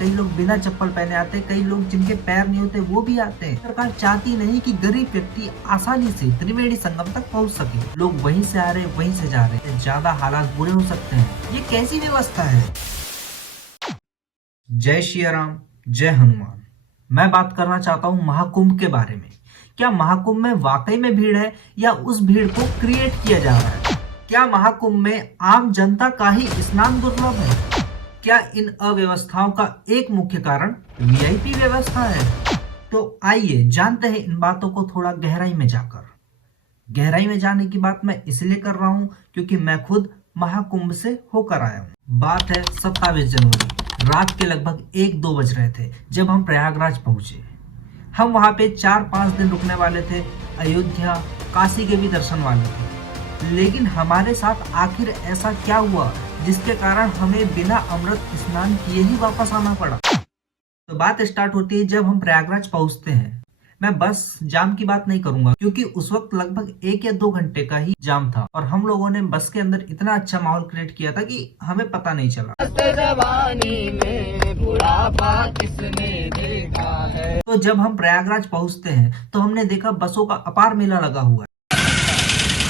कई लोग बिना चप्पल पहने आते हैं, कई लोग जिनके पैर नहीं होते वो भी आते हैं। सरकार चाहती नहीं कि गरीब व्यक्ति आसानी से त्रिवेणी संगम तक पहुंच सके। लोग वहीं से आ रहे वहीं से जा रहे हैं, ज्यादा हालात बुरे हो सकते हैं। ये कैसी व्यवस्था है? जय श्री राम, जय हनुमान। मैं बात करना चाहता हूँ महाकुंभ के बारे में। क्या महाकुंभ में वाकई में भीड़ है या उस भीड़ को क्रिएट किया जा रहा है? क्या महाकुंभ में आम जनता का ही स्नान दुर्लभ है? क्या इन अव्यवस्थाओं का एक मुख्य कारण वीआईपी व्यवस्था है? तो आइए जानते हैं इन बातों को थोड़ा गहराई में जाकर। गहराई में जाने की बात मैं इसलिए कर रहा हूँ क्योंकि मैं खुद महाकुंभ से होकर आया हूँ। बात है 27 जनवरी, रात के लगभग 1-2 बज रहे थे जब हम प्रयागराज पहुंचे। हम वहां पे 4-5 दिन रुकने वाले थे, अयोध्या काशी के भी दर्शन वाले थे। लेकिन हमारे साथ आखिर ऐसा क्या हुआ जिसके कारण हमें बिना अमृत स्नान किए ही वापस आना पड़ा? तो बात स्टार्ट होती है जब हम प्रयागराज पहुंचते हैं। मैं बस जाम की बात नहीं करूंगा क्योंकि उस वक्त लगभग 1 या 2 घंटे का ही जाम था और हम लोगों ने बस के अंदर इतना अच्छा माहौल क्रिएट किया था कि हमें पता नहीं चला। जवानी में बुढ़ापा किसने देखा है। तो जब हम प्रयागराज पहुंचते हैं तो हमने देखा बसों का अपार मेला लगा हुआ है।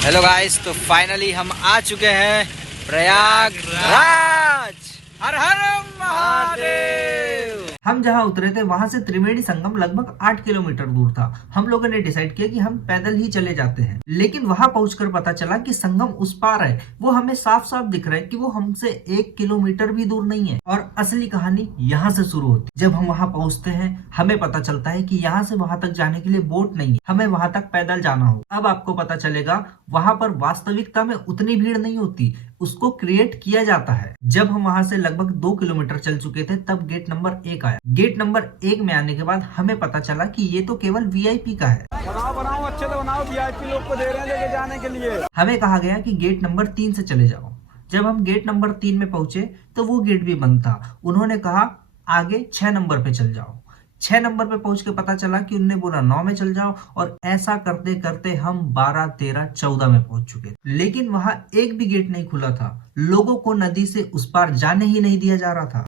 हेलो गाइस, तो फाइनली हम आ चुके हैं प्रयागराज। हर हर महादेव। हम जहां उतरे थे वहां से त्रिवेणी संगम लगभग 8 किलोमीटर दूर था। हम लोगों ने डिसाइड किया कि हम पैदल ही चले जाते हैं, लेकिन वहां पहुंचकर पता चला कि संगम उस पार है। वो हमें साफ साफ दिख रहा है कि वो हमसे 1 किलोमीटर भी दूर नहीं है। और असली कहानी यहाँ से शुरू होती है। जब हम वहां पहुंचते हैं हमें पता चलता है कि यहाँ से वहां तक जाने के लिए बोट नहीं है, हमें वहां तक पैदल जाना होगा। अब आपको पता चलेगा वहां पर वास्तविकता में उतनी भीड़ नहीं होती, उसको क्रिएट किया जाता है। जब हम वहां से लगभग 2 किलोमीटर चल चुके थे तब गेट नंबर 1 आया। गेट नंबर 1 में आने के बाद हमें पता चला कि ये तो केवल वीआईपी का है। बनाओ अच्छे से बनाओ, वीआईपी लोग को दे रहे हैं लेके जाने के लिए। हमें कहा गया कि गेट नंबर 3 से चले जाओ। जब हम गेट नंबर 3 में पहुंचे तो वो गेट भी बंद था। उन्होंने कहा आगे 6 नंबर पे चल जाओ। 6 नंबर पे पहुंच के पता चला कि उनने बोला 9 में चल जाओ, और ऐसा करते करते हम 12, 13, 14 में पहुंच चुके थे। लेकिन वहां एक भी गेट नहीं खुला था। लोगों को नदी से उस पार जाने ही नहीं दिया जा रहा था।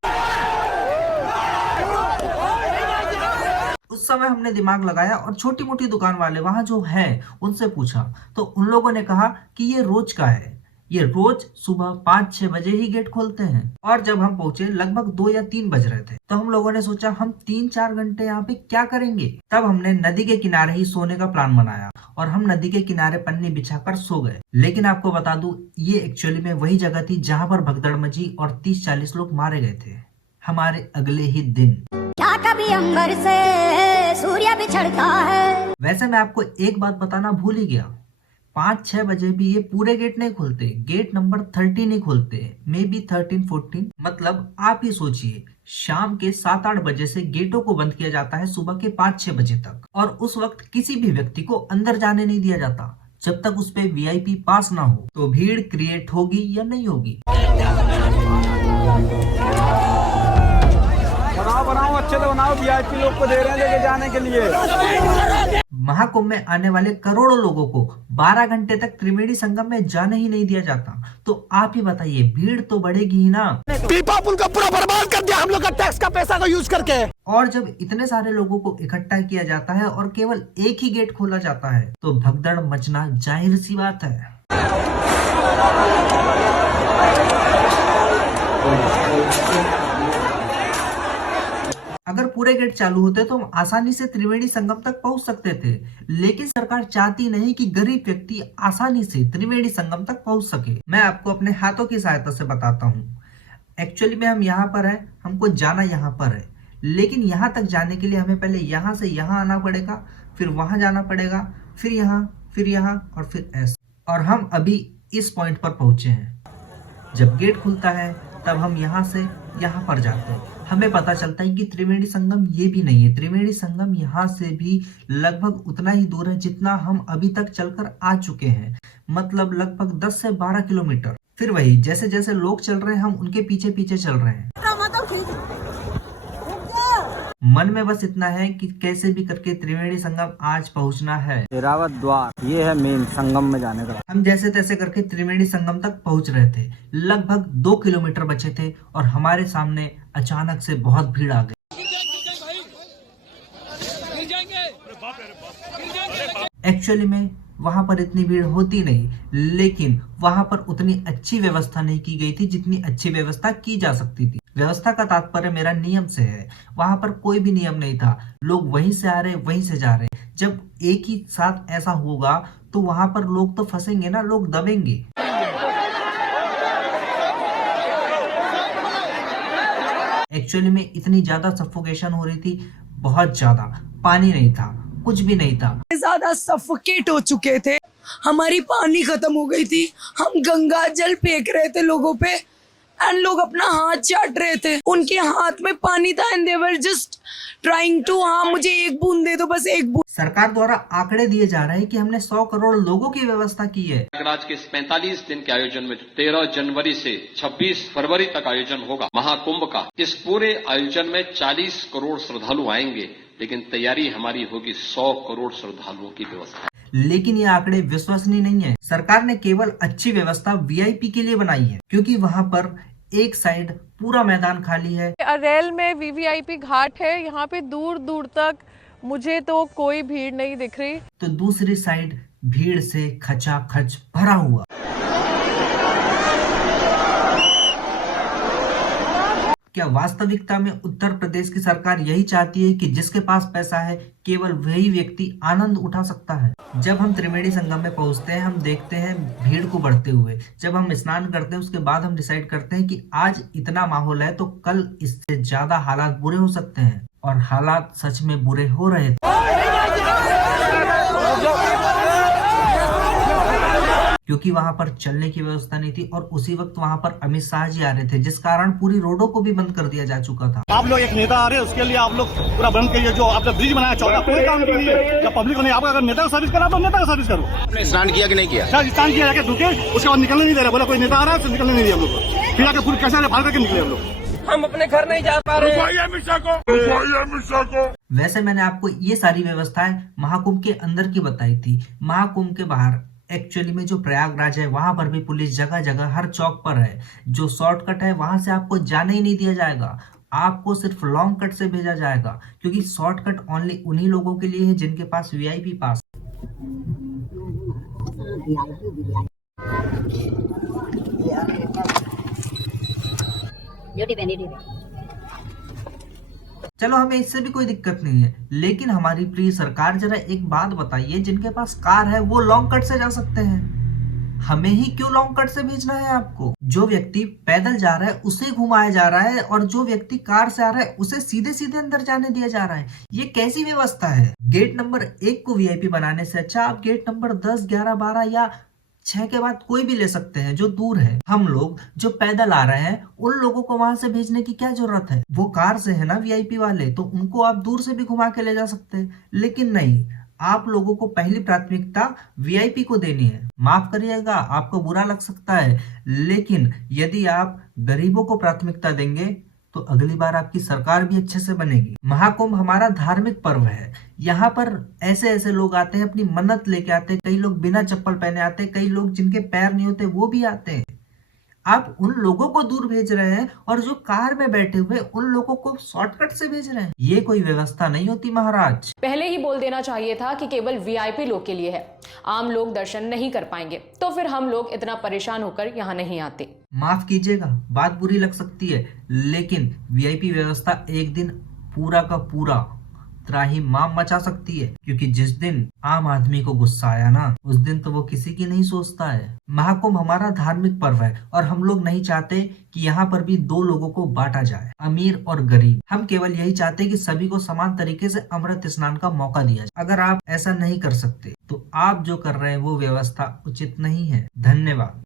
उस समय हमने दिमाग लगाया और छोटी मोटी दुकान वाले वहां जो है उनसे पूछा, तो उन लोगों ने कहा कि ये रोज का है, ये रोज सुबह 5-6 बजे ही गेट खोलते हैं। और जब हम पहुंचे लगभग 2 या 3 बज रहे थे तो हम लोगों ने सोचा हम 3-4 घंटे यहाँ पे क्या करेंगे। तब हमने नदी के किनारे ही सोने का प्लान बनाया और हम नदी के किनारे पन्नी बिछाकर सो गए। लेकिन आपको बता दूं ये एक्चुअली में वही जगह थी जहाँ पर भगदड़ मची और 30-40 लोग मारे गए थे हमारे अगले ही दिन। क्या कभी अंबर से सूर्य बिछड़ता है? वैसे मैं आपको एक बात बताना भूल ही गया, 5-6 बजे भी ये पूरे गेट नहीं खोलते। गेट नंबर 13 ही खोलते, मे बी 13, 14। मतलब आप ही सोचिए शाम के 7-8 बजे से गेटों को बंद किया जाता है सुबह के 5-6 बजे तक, और उस वक्त किसी भी व्यक्ति को अंदर जाने नहीं दिया जाता जब तक उस पे वीआईपी पास ना हो। तो भीड़ क्रिएट होगी या नहीं होगी? बनाओ अच्छे से बनाओ, वीआईपी लोग को दे रहे हैं लेके जाने के लिए। महाकुंभ में आने वाले करोड़ों लोगों को 12 घंटे तक त्रिवेणी संगम में जाने ही नहीं दिया जाता। तो आप ही बताइए भीड़ तो बढ़ेगी ही ना। पीपा पुल को पूरा बर्बाद कर दिया हम लोग का टैक्स का पैसा को यूज करके। और जब इतने सारे लोगों को इकट्ठा किया जाता है और केवल एक ही गेट खोला जाता है तो भगदड़ मचना जाहिर सी बात है। अगर पूरे गेट चालू होते तो हम आसानी से त्रिवेणी संगम तक पहुंच सकते थे, लेकिन सरकार चाहती नहीं कि गरीब व्यक्ति आसानी से त्रिवेणी संगम तक पहुंच सके। मैं आपको अपने हाथों की सहायता से बताता हूं। एक्चुअली में हम यहाँ पर हैं, हमको जाना यहाँ पर है, लेकिन यहाँ तक जाने के लिए हमें पहले यहाँ से यहाँ आना पड़ेगा, फिर वहां जाना पड़ेगा, फिर यहाँ और फिर ऐसा। और हम अभी इस पॉइंट पर पहुंचे हैं। जब गेट खुलता है तब हम यहाँ से यहाँ पर जाते हैं। हमें पता चलता है कि त्रिवेणी संगम ये भी नहीं है। त्रिवेणी संगम यहाँ से भी लगभग उतना ही दूर है जितना हम अभी तक चलकर आ चुके हैं, मतलब लगभग 10 से 12 किलोमीटर। फिर वही जैसे जैसे लोग चल रहे हैं हम उनके पीछे पीछे चल रहे हैं। मन में बस इतना है कि कैसे भी करके त्रिवेणी संगम आज पहुंचना है। एरावत द्वार ये है मेन संगम में जाने का। हम जैसे तैसे करके त्रिवेणी संगम तक पहुंच रहे थे। लगभग 2 किलोमीटर बचे थे और हमारे सामने अचानक से बहुत भीड़ आ गई। एक्चुअली में वहां पर इतनी भीड़ होती नहीं, लेकिन वहां पर उतनी अच्छी व्यवस्था नहीं की गई थी जितनी अच्छी व्यवस्था की जा सकती थी। व्यवस्था का तात्पर्य मेरा नियम से है। वहां पर कोई भी नियम नहीं था, लोग वहीं से आ रहे वहीं से जा रहे। जब एक ही साथ ऐसा होगा तो वहां पर लोग तो फंसेंगे ना, लोग दबेंगे। एक्चुअली में इतनी ज्यादा सफोकेशन हो रही थी, बहुत ज्यादा। पानी नहीं था, कुछ भी नहीं था। ज्यादा सफोकेट हो चुके थे, हमारी पानी खत्म हो गई थी। हम गंगा जल फेंक रहे थे लोगों पे एंड लोग अपना हाथ चाट रहे थे। उनके हाथ में पानी था and they were just trying to, हाँ मुझे एक बूंद दे दो, बस एक बूंद। सरकार द्वारा आंकड़े दिए जा रहे हैं कि हमने 100 करोड़ लोगों की व्यवस्था की है। प्रयागराज के इस 45 दिन के आयोजन में 13 जनवरी से 26 फरवरी तक आयोजन होगा महाकुंभ का। इस पूरे आयोजन में 40 करोड़ श्रद्धालु आएंगे, लेकिन तैयारी हमारी होगी 100 करोड़ श्रद्धालुओं की व्यवस्था। लेकिन ये आंकड़े विश्वसनीय नहीं है। सरकार ने केवल अच्छी व्यवस्था वीआईपी के लिए बनाई है, क्योंकि वहां पर एक साइड पूरा मैदान खाली है। अरेल में वीवीआईपी घाट है, यहाँ पे दूर दूर तक मुझे तो कोई भीड़ नहीं दिख रही। तो दूसरी साइड भीड़ से खचाखच भरा हुआ। क्या वास्तविकता में उत्तर प्रदेश की सरकार यही चाहती है कि जिसके पास पैसा है केवल वही व्यक्ति आनंद उठा सकता है? जब हम त्रिवेणी संगम में पहुंचते हैं, हम देखते हैं भीड़ को बढ़ते हुए। जब हम स्नान करते हैं उसके बाद हम डिसाइड करते हैं कि आज इतना माहौल है तो कल इससे ज्यादा हालात बुरे हो सकते हैं, और हालात सच में बुरे हो रहे थे। क्योंकि वहां पर चलने की व्यवस्था नहीं थी और उसी वक्त वहां पर अमित शाह जी आ रहे थे, जिस कारण पूरी रोडों को भी बंद कर दिया जा चुका था। आप लोग एक नेता आ रहे हैं, उसके लिए आप लोग पूरा बंद करिए। जो आपने ब्रिज बनाया चौड़ा पूरे काम के लिए, जब पब्लिक ने आपका अगर नेता का सर्विस करा तो नेता का सर्विस करो। आपने स्नान किया कि नहीं किया? सर स्नान किया जाके रुके, उसके बाद निकलने नहीं दे रहा। बोला कोई नेता आ रहा है तो निकलने नहीं दिया हम लोग को। फिर आके पूरी कैसे फाड़ करके निकले हम लोग। हम अपने घर नहीं जा पा रहे। वैसे मैंने आपको ये सारी व्यवस्थाएं महाकुंभ के अंदर की बताई थी। महाकुंभ के बाहर एक्चुअली में जो प्रयागराज है वहां पर भी पुलिस जगह जगह हर चौक पर है। जो शॉर्टकट है वहां से आपको जाने ही नहीं दिया जाएगा, आपको सिर्फ लॉन्ग कट से भेजा जाएगा, क्योंकि शॉर्टकट ओनली उन्हीं लोगों के लिए है जिनके पास वीआईपी पास। चलो हमें इससे भी कोई दिक्कत नहीं है, लेकिन हमारी प्रिय सरकार जरा एक बात बताइए, जिनके पास कार है वो लॉन्ग कट से जा सकते हैं, हमें ही क्यों लॉन्ग कट से भेजना है आपको? जो व्यक्ति पैदल जा रहा है उसे घुमाया जा रहा है और जो व्यक्ति कार से आ रहा है उसे सीधे सीधे अंदर जाने दिया जा रहा है। ये कैसी व्यवस्था है? गेट नंबर 1 को वीआईपी बनाने से अच्छा आप गेट नंबर 10, 11, 12 या 6 के बाद कोई भी ले सकते हैं जो दूर है। हम लोग जो पैदल आ रहे हैं उन लोगों को वहां से भेजने की क्या जरूरत है? वो कार से है ना वीआईपी वाले, तो उनको आप दूर से भी घुमा के ले जा सकते हैं। लेकिन नहीं, आप लोगों को पहली प्राथमिकता वीआईपी को देनी है। माफ करिएगा, आपको बुरा लग सकता है, लेकिन यदि आप गरीबों को प्राथमिकता देंगे तो अगली बार आपकी सरकार भी अच्छे से बनेगी। महाकुंभ हमारा धार्मिक पर्व है। यहाँ पर ऐसे ऐसे लोग आते हैं, अपनी मन्नत लेके आते हैं। कई लोग बिना चप्पल पहने आते हैं, कई लोग जिनके पैर नहीं होते वो भी आते हैं। आप उन लोगों को दूर भेज रहे हैं और जो कार में बैठे हुए उन लोगों को शॉर्टकट से भेज रहे हैं। ये कोई व्यवस्था नहीं होती महाराज। पहले ही बोल देना चाहिए था कि केवल वीआईपी लोग के लिए है, आम लोग दर्शन नहीं कर पाएंगे, तो फिर हम लोग इतना परेशान होकर यहाँ नहीं आते। माफ कीजिएगा, बात बुरी लग सकती है, लेकिन वीआईपी व्यवस्था एक दिन पूरा का पूरा त्राहिमाम मचा सकती है, क्योंकि जिस दिन आम आदमी को गुस्सा आया ना, उस दिन तो वो किसी की नहीं सोचता है। महाकुंभ हमारा धार्मिक पर्व है और हम लोग नहीं चाहते कि यहाँ पर भी दो लोगों को बांटा जाए, अमीर और गरीब। हम केवल यही चाहते हैं कि सभी को समान तरीके से अमृत स्नान का मौका दिया जाए। अगर आप ऐसा नहीं कर सकते तो आप जो कर रहे हैं वो व्यवस्था उचित नहीं है। धन्यवाद।